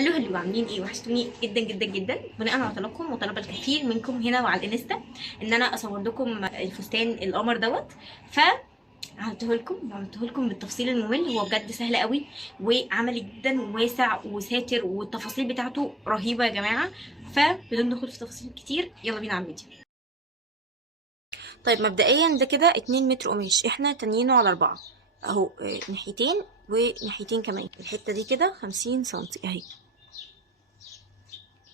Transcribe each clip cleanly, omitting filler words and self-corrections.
هلو هلو، عاملين ايه؟ وحشتوني جدا جدا جدا. بناء على طلبكم وطلب الكثير منكم هنا وعلى الانستا ان انا اصور لكم الفستان القمر دوت. ف عملته لكم بالتفصيل الممل. هو بجد سهل قوي وعملي جدا وواسع وساتر، والتفاصيل بتاعته رهيبه يا جماعه. فبدون دخول في تفاصيل كتير، يلا بينا على الفيديو. طيب مبدئيا ده كده 2 متر قماش، احنا تانيينه على 4 اهو. ناحيتين وناحيتين كمان. الحته دي كده 50 سنتي اهي،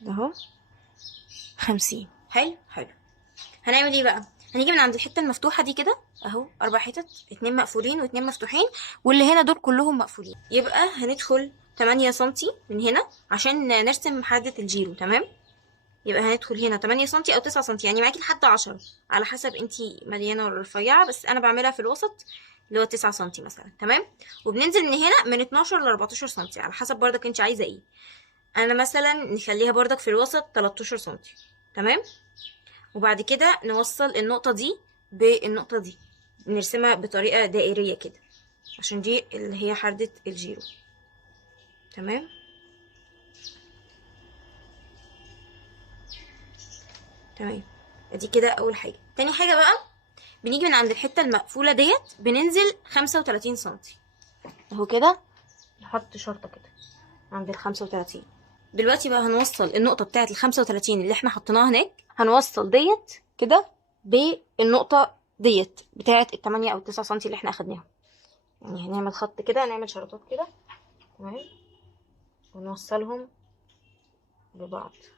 اهو 50. حلو حلو. هنعمل ايه بقى؟ هنيجي من عند الحته المفتوحه دي كده اهو، 4 حتت، 2 مقفولين و2 مفتوحين، واللي هنا دول كلهم مقفولين. يبقى هندخل 8 سنتي من هنا عشان نرسم حدة الجيرو. تمام؟ يبقى هندخل هنا 8 سنتي او 9 سنتي، يعني معاكي لحد 10 على حسب انتي مليانه ولا رفيعه، بس انا بعملها في الوسط اللي هو 9 سنتي مثلا. تمام؟ وبننزل من هنا من 12 ل 14 سنتي على حسب برضك انت عايزه ايه. انا مثلا نخليها برضك في الوسط 13 سنتي. تمام؟ وبعد كده نوصل النقطة دي بالنقطة دي، نرسمها بطريقة دائرية كده عشان دي اللي هي حردة الجيرو. تمام؟ تمام. ادي كده اول حاجة. تاني حاجة بقى، بنيجي من عند الحتة المقفولة ديت بننزل 35 سنتي اهو كده، نحط شرطة كده عند ال35. دلوقتي بقى هنوصل النقطة بتاعة ال35 اللي احنا حطيناها هناك، هنوصل ديت كده بالنقطة ديت بتاعة ال8 أو ال9 سنتي اللي احنا أخدناهم. يعني هنعمل خط كده، هنعمل شرطات كده. تمام؟ ونوصلهم ببعض كده.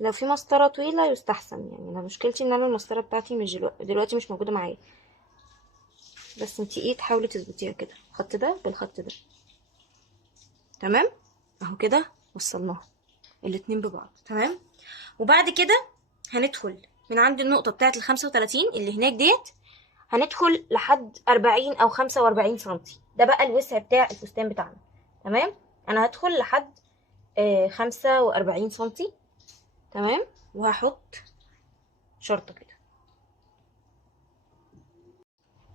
لو في مسطرة طويلة يستحسن، يعني انا مشكلتي ان انا المسطرة بتاعتي مش دلوقتي مش موجودة معايا، بس انتي ايه تحاولي تظبطيها كده، الخط ده بالخط ده. تمام؟ اهو كده وصلناها الاتنين ببعض. تمام؟ وبعد كده هندخل من عند النقطة بتاعت ال35 اللي هناك ديت، هندخل لحد 40 أو 45 سنتي. ده بقى الوسع بتاع الفستان بتاعنا. تمام؟ أنا هدخل لحد 45 سنتي. تمام؟ وهحط شرطة كده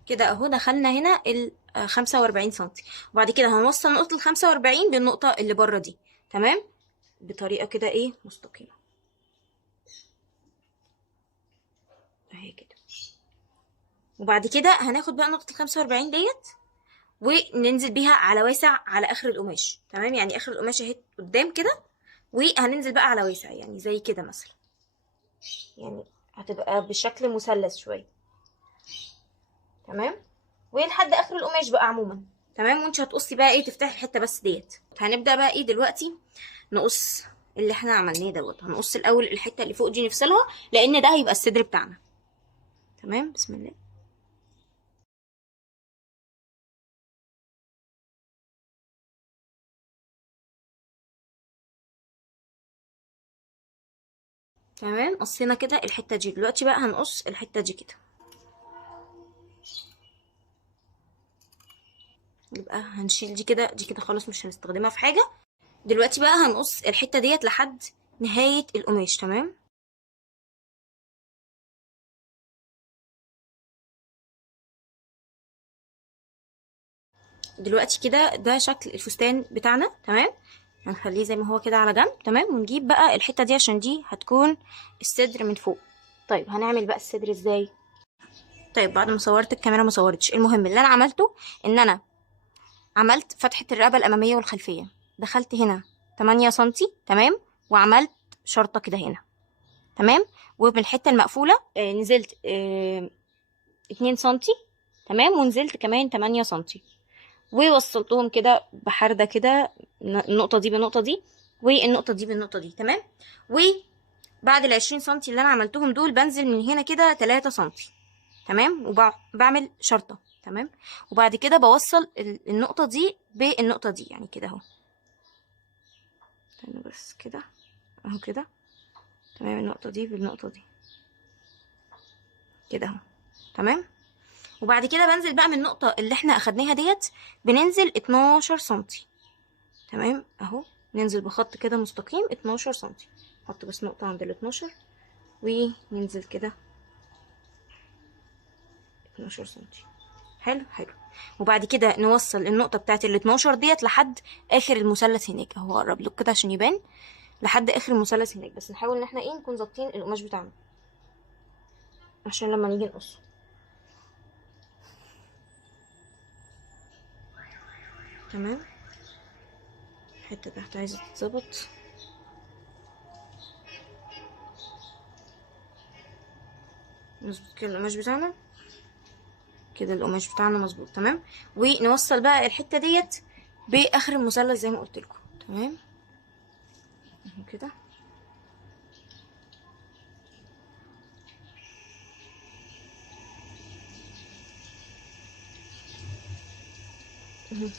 كده اهو. دخلنا هنا ال 45 سنتي، وبعد كده هنوصل نقطة ال 45 بالنقطة اللي بره دي. تمام؟ بطريقة كده ايه، مستقيمة اهي كده. وبعد كده هناخد بقى نقطة ال 45 ديت وننزل بيها على واسع على اخر القماش. تمام؟ يعني اخر القماش اهي قدام كده، وهننزل بقى على واسع يعني زي كده مثلا، يعني هتبقى بشكل مثلث شوية. تمام؟ ولحد اخر القماش بقى عموما. تمام؟ وانت هتقصي بقى ايه، تفتحي الحته بس ديت. هنبدا بقى ايه دلوقتي، نقص اللي احنا عملناه دوت. هنقص الاول الحته اللي فوق دي نفصلها، لان ده هيبقى الصدر بتاعنا. تمام؟ بسم الله. تمام؟ قصينا كده الحته دي. دلوقتي بقى هنقص الحته دي كده، يبقى هنشيل دي كده، دي كده خلاص مش هنستخدمها في حاجه. دلوقتي بقى هنقص الحته ديت لحد نهايه القماش. تمام؟ دلوقتي كده ده شكل الفستان بتاعنا. تمام؟ هنخليه زي ما هو كده على جنب. تمام؟ ونجيب بقى الحتة دي عشان دي هتكون الصدر من فوق. طيب هنعمل بقى الصدر ازاي؟ طيب بعد ما صورت الكاميرا ما صورتش، المهم اللي انا عملته ان انا عملت فتحة الرقبة الامامية والخلفية. دخلت هنا 8 سنتي. تمام؟ وعملت شرطة كده هنا. تمام؟ وبالحتة المقفولة نزلت 2 سنتي. تمام؟ ونزلت كمان 8 سنتي، ووصلتهم كده بحردة كده، النقطة دي بالنقطة دي والنقطة دي بالنقطة دي. تمام؟ وبعد ال20 سنتي اللي انا عملتهم دول بنزل من هنا كده 3 سنتي. تمام؟ وبعمل شرطة. تمام؟ وبعد كده بوصل النقطة دي بالنقطة دي، يعني كده اهو. استنى بس كده اهو كده. تمام؟ النقطة دي بالنقطة دي كده اهو. تمام؟ وبعد كده بنزل بقى من النقطة اللي احنا اخدناها ديت، بننزل 12 سنتي. تمام؟ اهو ننزل بخط كده مستقيم 12 سنتي. نحط بس نقطة عند ال12 وننزل كده 12 سنتي. حلو حلو. وبعد كده نوصل النقطه بتاعت ال 12 ديت لحد اخر المثلث هناك اهو، اقرب لك كده عشان يبان، لحد اخر المثلث هناك. بس نحاول ان احنا ايه نكون ظابطين القماش بتاعنا عشان لما نيجي نقص. تمام. الحته تحت عايزه تتظبط. نظبط كده القماش بتاعنا كده، القماش بتاعنا مظبوط تمام. ونوصل بقى الحته ديت باخر المثلث زي ما قلت لكم. تمام اهو كده.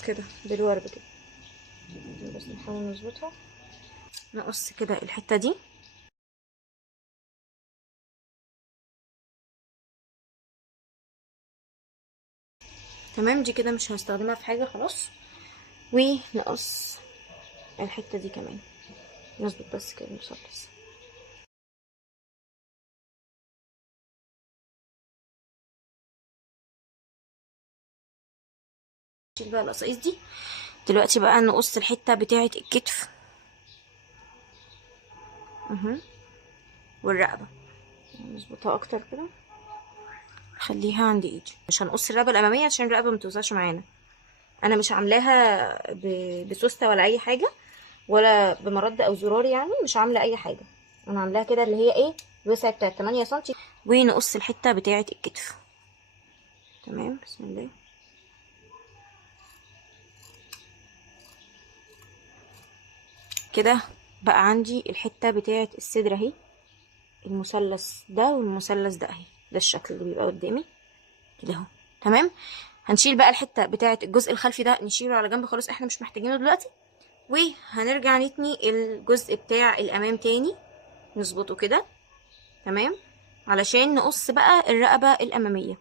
كده بالورب كده. بس نحاول نظبطها. نقص كده الحته دي. تمام. دي كده مش هستخدمها في حاجه خلاص. ونقص الحته دي كمان، نظبط بس كده المثلث. نشيل بقى القصايص دي. دلوقتي بقى نقص الحته بتاعه الكتف والرقبه، نظبطها اكتر كده، خليها عند ايدي. مش هنقص الرقبه الاماميه عشان الرقبه متوسعش معانا. انا مش عاملاها بسوسته ولا اي حاجه، ولا بمرد او زرار، يعني مش عامله اي حاجه. انا عاملاها كده اللي هي ايه الوسع بتاع 8 سم. ونقص الحته بتاعه الكتف. تمام. بسم الله. كده بقى عندي الحته بتاعه الصدر اهي، المثلث ده والمثلث ده اهي، ده الشكل اللي بيبقى قدامي كده اهو. تمام. هنشيل بقى الحته بتاعه الجزء الخلفي ده، نشيله على جنب خلاص، احنا مش محتاجينه دلوقتي. وهنرجع نتني الجزء بتاع الامام تاني، نظبطه كده. تمام. علشان نقص بقى الرقبه الاماميه.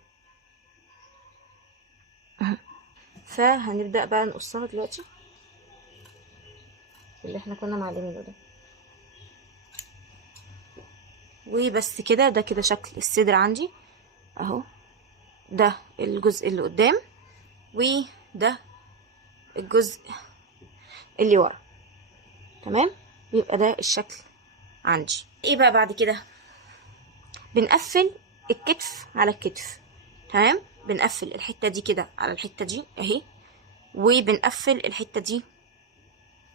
فهنبدا بقى نقصها دلوقتي اللي احنا كنا معلمينه ده. وبس كده. ده كده شكل الصدر عندي اهو. ده الجزء اللي قدام، وده الجزء اللي ورا. تمام. يبقى ده الشكل عندي. ايه بقى بعد كده؟ بنقفل الكتف على الكتف. تمام. بنقفل الحته دي كده على الحته دي اهي، وبنقفل الحته دي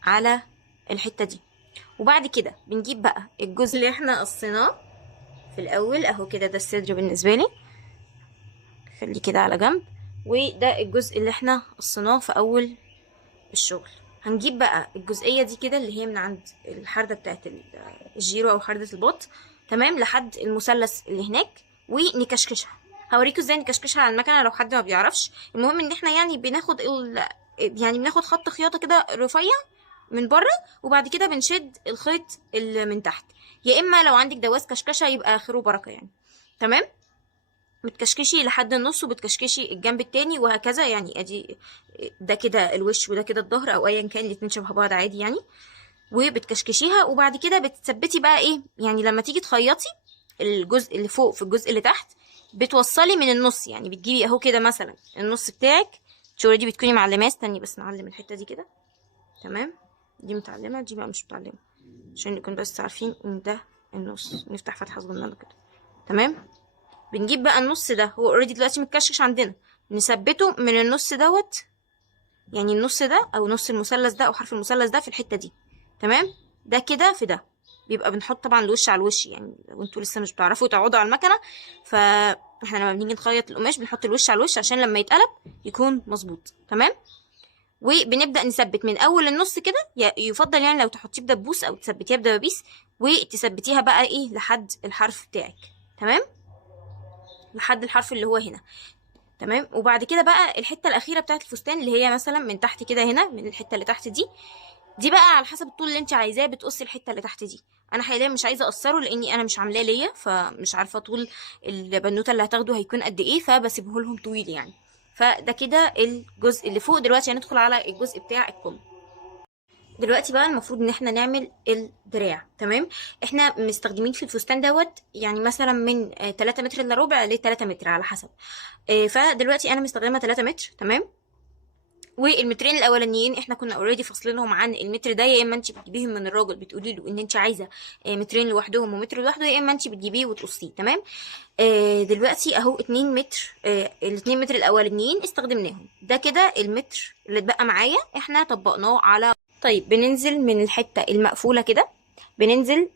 على الحته دي. وبعد كده بنجيب بقى الجزء اللي احنا قصيناه في الاول اهو كده. ده الصدر بالنسبه لي، خليه كده على جنب. وده الجزء اللي احنا قصيناه في اول الشغل. هنجيب بقى الجزئيه دي كده اللي هي من عند الحرده بتاعت الجيرو او حرده البط، تمام، لحد المثلث اللي هناك، ونكشكشها. هوريكم ازاي نكشكشها على المكنه لو حد ما بيعرفش. المهم ان احنا يعني بناخد يعني بناخد خط خياطه كده رفيع من بره، وبعد كده بنشد الخيط اللي من تحت. يا اما لو عندك دواس كشكشه يبقى خير وبركه يعني. تمام. بتكشكشي لحد النص، وبتكشكشي الجنب التاني، وهكذا يعني. ادي ده كده الوش وده كده الظهر، او ايا كان، الاتنين شبه بعض عادي يعني. وبتكشكشيها، وبعد كده بتثبتي بقى ايه، يعني لما تيجي تخيطي الجزء اللي فوق في الجزء اللي تحت، بتوصلي من النص. يعني بتجيبي اهو كده مثلا النص بتاعك. انت اوريدي بتكوني معلماه. استني بس نعلم الحته دي كده. تمام. دي متعلمه، دي بقى مش متعلمه، عشان نكون بس عارفين ان ده النص. نفتح فتحه صغننه كده. تمام. بنجيب بقى النص ده، هو اوريدي دلوقتي متكشكش عندنا، نثبته من النص دوت، يعني النص ده او نص المثلث ده او حرف المثلث ده في الحته دي. تمام. ده كده في ده. بيبقى بنحط طبعا الوش على الوش، يعني لو انتوا لسه مش بتعرفوا تقعدوا على المكنه، فاحنا لما بنيجي نخيط القماش بنحط الوش على الوش عشان لما يتقلب يكون مظبوط. تمام. وبنبدا نثبت من اول النص كده. يفضل يعني لو تحطيه بدبوس او تثبتيها بدبابيس، وتثبتيها بقى ايه لحد الحرف بتاعك. تمام. لحد الحرف اللي هو هنا. تمام. وبعد كده بقى الحته الاخيره بتاعه الفستان، اللي هي مثلا من تحت كده هنا، من الحته اللي تحت دي بقى على حسب الطول اللي انت عايزاه بتقصي الحته اللي تحت دي. انا حاليا مش عايزه اقصره لاني انا مش عاملاه ليا، فمش عارفه طول البنوته اللي هتاخده هيكون قد ايه، فبسيبه لهم طويل يعني. فده كده الجزء اللي فوق. دلوقتي هندخل على الجزء بتاع الكم. دلوقتي بقى المفروض ان احنا نعمل الدراع. تمام، احنا مستخدمين في الفستان دوت يعني مثلا من 3 متر الا ربع ل 3 متر على حسب. فدلوقتي انا مستخدمه 3 متر. تمام، والمترين الاولانيين احنا كنا اوريدي فاصلينهم عن المتر ده، يا اما انت بتجيبيهم من الراجل بتقولي له ان انت عايزه مترين لوحدهم ومتر لوحده، يا اما انت بتجيبيه وتقصيه. تمام، دلوقتي اهو 2 متر، ال2 متر الاولانيين استخدمناهم. ده كده المتر اللي اتبقى معايا احنا طبقناه على. طيب بننزل من الحته المقفوله كده، بننزل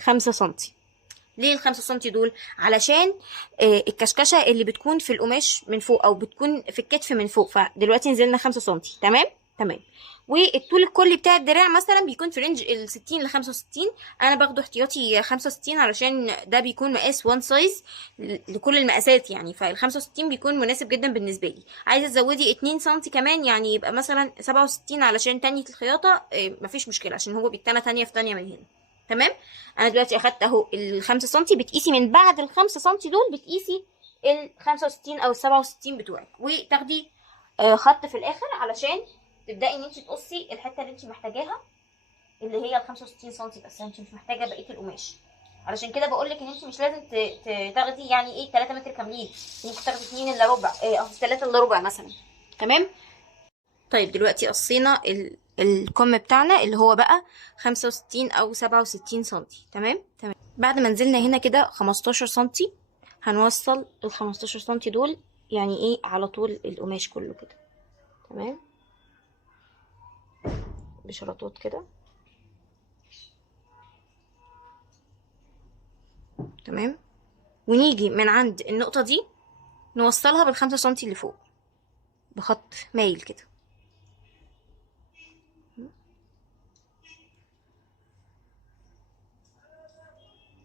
5 سنتي. ليه ال5 سنتي دول؟ علشان الكشكشه اللي بتكون في القماش من فوق او بتكون في الكتف من فوق. فدلوقتي نزلنا 5 سنتي. تمام تمام. والطول الكلي بتاع الدراع مثلا بيكون في رينج ال60 ل65. انا باخده احتياطي 65 علشان ده بيكون مقاس وان سايز لكل المقاسات يعني، فال65 بيكون مناسب جدا بالنسبه لي. عايزه تزودي 2 سنتي كمان يعني يبقى مثلا 67 علشان تانية الخياطه، مفيش مشكله عشان هو بيتنى تانية في تانية من هنا. تمام، انا دلوقتي اخدت اهو ال5 سنتي، بتقيسي من بعد ال5 سنتي دول بتقيسي ال65 او ال67 بتوعك، وتاخدي خط في الاخر علشان تبداي ان انت تقصي الحته اللي انت محتاجاها، اللي هي ال65 سنتي بس. انت مش محتاجه بقيه القماش. علشان كده بقول لك ان انت مش لازم تاخدي يعني ايه 3 متر كاملين، انت تاخدي 2 الا ربع او 3 الا ربع مثلا. تمام. طيب دلوقتي قصينا الكم بتاعنا اللي هو بقى 65 او 67 سنتي. تمام تمام. بعد ما نزلنا هنا كده 15 سنتي، هنوصل ال15 سنتي دول يعني ايه على طول القماش كله كده. تمام، بشرطات كده. تمام، ونيجي من عند النقطة دي نوصلها بال5 سنتي اللي فوق بخط مايل كده.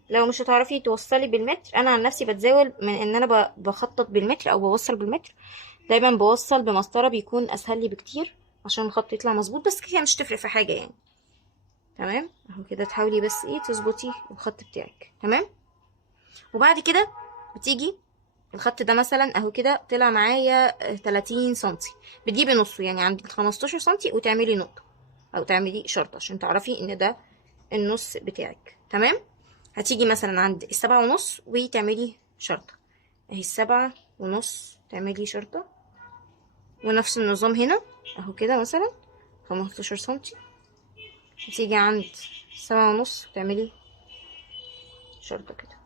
لو مش هتعرفي توصلي بالمتر، انا عن نفسي بتزاول من ان انا بخطط بالمتر او بوصل بالمتر. دايما بوصل بمسطره بيكون اسهل لي بكتير عشان الخط يطلع مظبوط، بس كده مش تفرق في حاجه يعني. تمام، اهو كده تحاولي بس ايه تظبطي الخط بتاعك. تمام، وبعد كده بتيجي الخط ده مثلا اهو كده طلع معايا 30 سنتي، بتجيبي نصه يعني عند 15 سنتي وتعملي نقطه او تعملي شرطه عشان تعرفي ان ده النص بتاعك. تمام، هتيجي مثلا عند ال7.5 وتعملي شرطة اهي، 7.5 تعملي شرطة. ونفس النظام هنا اهو كده مثلا 15 سنتي، هتيجي عند 7.5 تعملي شرطة كده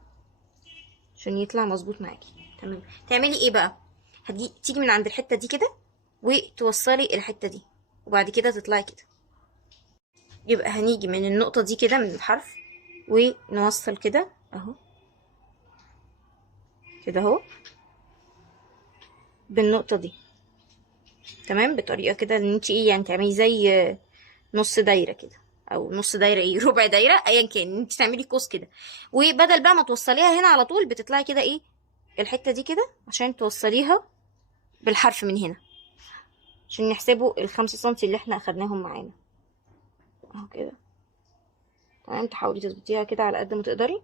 عشان يطلع مظبوط معاكي. تمام، تعملي ايه بقى؟ تيجي من عند الحتة دي كده وتوصلي الحتة دي، وبعد كده تطلعي كده. يبقى هنيجي من النقطة دي كده من الحرف ونوصل كده اهو كده اهو بالنقطة دي. تمام، بطريقة كده ان انت ايه يعني تعملي زي نص دايرة كده، او نص دايرة ايه ربع دايرة ايا كان، انت تعملي قوس كده. وبدل بقى ما توصليها هنا على طول بتطلعي كده ايه الحتة دي كده عشان توصليها بالحرف من هنا عشان نحسبه ال5 سنتي اللي احنا اخدناهم معانا اهو كده. تمام، تحاولي تظبطيها كده على قد ما تقدري.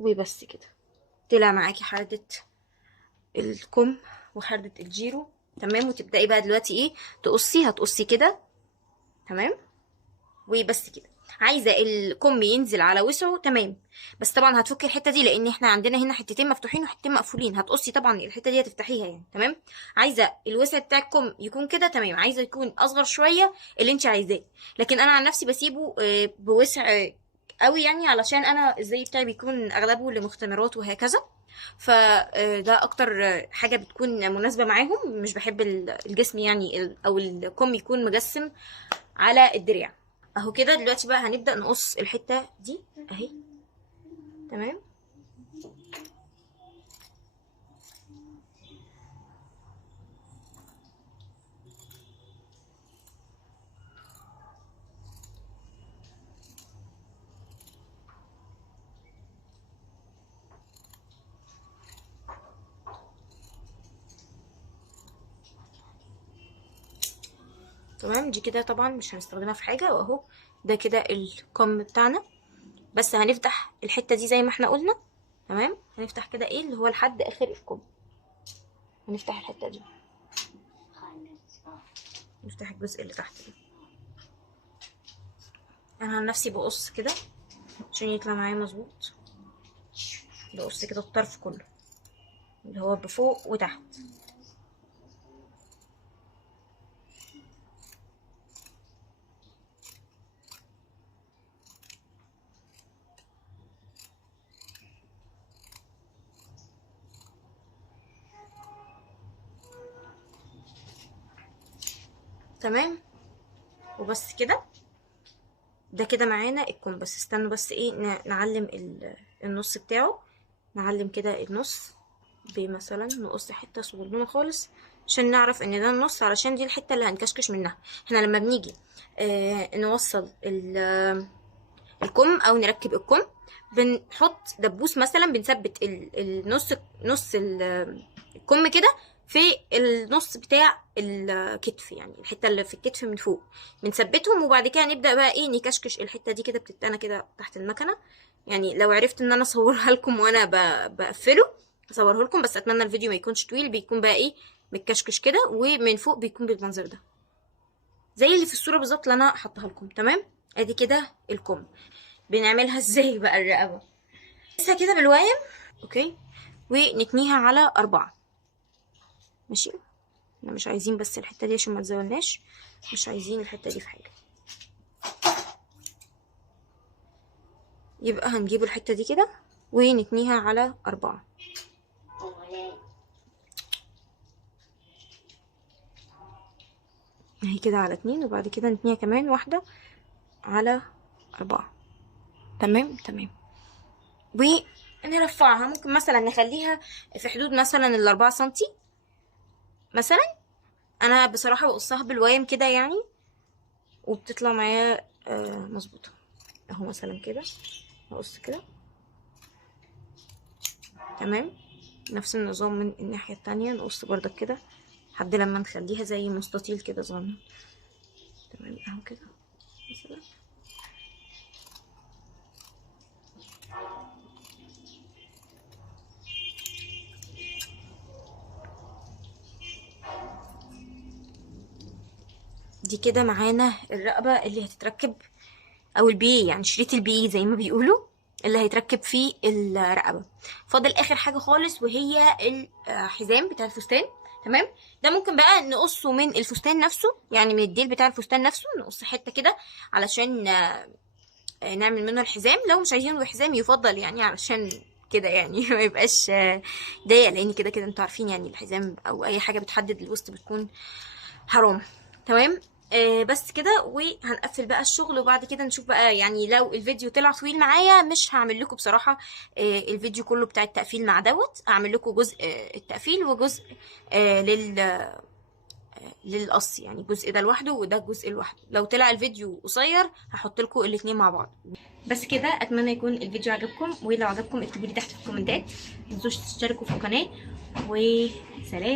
وبس كده طلع معاكي حردة الكم وحردة الجيرو. تمام، وتبدأي بقى دلوقتي ايه تقصي، هتقصي كده. تمام، وبس كده. عايزه الكم ينزل على وسعه تمام، بس طبعا هتفكي الحته دي لان احنا عندنا هنا حتتين مفتوحين وحتتين مقفولين، هتقصي طبعا الحته دي هتفتحيها يعني. تمام، عايزه الوسع بتاع الكم يكون كده تمام، عايزه يكون اصغر شويه اللي انت عايزاه، لكن انا عن نفسي بسيبه بوسع قوي يعني علشان انا الزي بتاعي بيكون اغلبه لمختمرات وهكذا. فده اكتر حاجه بتكون مناسبه معاهم. مش بحب الجسم يعني او الكم يكون مجسم على الدراع اهو كده. دلوقتي بقى هنبدأ نقص الحتة دي اهي. تمام، تمام. دي كده طبعا مش هنستخدمها في حاجة، واهو ده كده الكم بتاعنا. بس هنفتح الحتة دي زي ما احنا قلنا. تمام، هنفتح كده ايه اللي هو لحد اخر الكم. هنفتح الحته دي، نفتح الجزء اللي تحت ده. انا عن نفسي بقص كده عشان يطلع معايا مظبوط، بقص كده الطرف كله اللي هو بفوق وتحت. تمام، وبس كده. ده كده معانا الكم. بس استنوا بس ايه، نعلم النص بتاعه. نعلم كده النص بمثلا نقص حته صغنونه خالص عشان نعرف ان ده النص، علشان دي الحته اللي هنكشكش منها. احنا لما بنيجي نوصل الكم او نركب الكم، بنحط دبوس مثلا، بنثبت نص الكم كده في النص بتاع الكتف، يعني الحته اللي في الكتف من فوق بنثبتهم، وبعد كده نبدا بقى ايه نكشكش الحته دي كده. بتتنى كده تحت المكنه. يعني لو عرفت ان انا اصورها لكم وانا بقفله اصوره لكم، بس اتمنى الفيديو ما يكونش طويل. بيكون بقى ايه متكشكش كده، ومن فوق بيكون بالمنظر ده زي اللي في الصوره بالظبط اللي انا حطها لكم. تمام، ادي كده الكم. بنعملها ازاي بقى الرقبه؟ نقيسها كده بالوايم، اوكي، ونتنيها على 4. ماشي، احنا مش عايزين بس الحته دي عشان ما تزولناش، مش عايزين الحته دي في حاجه. يبقى هنجيب الحته دي كده ونتنيها على 4. اهي كده على 2، وبعد كده نتنيها كمان واحده على 4. تمام تمام. ونرفعها، ممكن مثلا نخليها في حدود مثلا 4 سنتي مثلا. انا بصراحه بقصها بالوايم كده يعني، وبتطلع معايا مظبوطه. اهو مثلا كده هقص كده. تمام، نفس النظام من الناحيه التانية، نقص بردك كده لحد لما نخليها زي مستطيل كده صغنن. تمام، اهو كده مثلا. دي كده معانا الرقبه اللي هتتركب، او البي، يعني شريط البي زي ما بيقولوا، اللي هيتركب فيه الرقبه. فاضل اخر حاجه خالص وهي الحزام بتاع الفستان. تمام، ده ممكن بقى نقصه من الفستان نفسه، يعني من الديل بتاع الفستان نفسه نقص حته كده علشان نعمل منه الحزام. لو مش عايزينه الحزام يفضل يعني، علشان كده يعني ما يبقاش ضيق، لان كده كده انتوا عارفين يعني الحزام او اي حاجه بتحدد الوسط بتكون حرام. تمام، بس كده. وهنقفل بقى الشغل، وبعد كده نشوف بقى. يعني لو الفيديو طلع طويل معايا مش هعمل لكم بصراحه الفيديو كله بتاع التقفيل مع دوت. هعمل لكم جزء التقفيل، وجزء للقص، يعني جزء ده لوحده وده جزء لوحده. لو طلع الفيديو قصير هحط لكم الاتنين مع بعض. بس كده، اتمنى يكون الفيديو عجبكم، ولو عجبكم اكتبوا لي تحت في الكومنتات. متنسوش تشتركوا في القناه، وسلام.